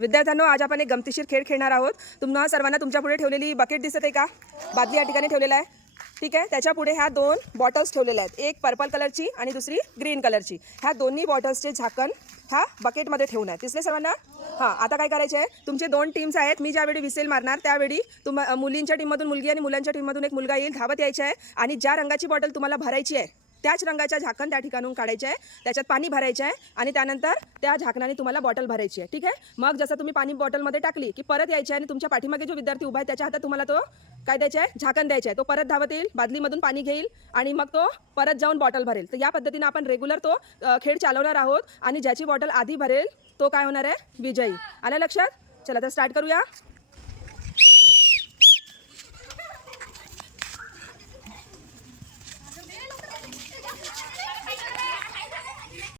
विद्यार्थ्यांनो, आज आपण एक गमतीशीर खेळ खेळणार आहोत। तुम्हा सर्वांना तुमच्या पुढे ठेवलेली बकेट दिसत आहे का? बादली या ठिकाणी ठेवलेला आहे, ठीक आहे। त्याच्या पुढे ह्या दोन बॉटल्स ठेवलेल्या आहेत, एक पर्पल कलरची आणि दुसरी ग्रीन कलरची। ह्या दोन्ही बॉटल्सचे झाकण ह्या बकेटमध्ये ठेवून आहे, दिसले सर्वांना? हां, आता काय करायचे आहे, तुमचे दोन टीम्स आहेत। मी ज्यावेळी विसेल मारणार त्यावेळी मुलींच्या टीममधून मुलगी आणि मुलांच्या टीममधून एक मुलगा येईल, धावत यायचे आहे आणि ज्या रंगाची बॉटल तुम्हाला भरायची आहे त्याच रंगाच्या झाकण त्या ठिकाणून काढायचे आहे, त्याच्यात पाणी भरायचे आहे आणि त्यानंतर त्या झाकणाने तुम्हाला बॉटल भरायची आहे, ठीक आहे। मग जसं तुम्ही पाणी बॉटलमध्ये टाकली की परत यायचे आहे आणि तुमच्या पाठीमागे जो विद्यार्थी उभा आहे त्याच्या हातात तुम्हाला तो काय द्यायचा आहे, झाकण द्यायचे आहे। तो परत धावत येईल, बादलीमधून पाणी घेईल आणि मग तो परत जाऊन बॉटल भरेल। तर या पद्धतीने आपण रेग्युलर तो खेळ चालवणार आहोत आणि ज्याची बॉटल आधी भरेल तो काय होणार आहे, विजयी। आलं लक्षात? चला तर स्टार्ट करूया।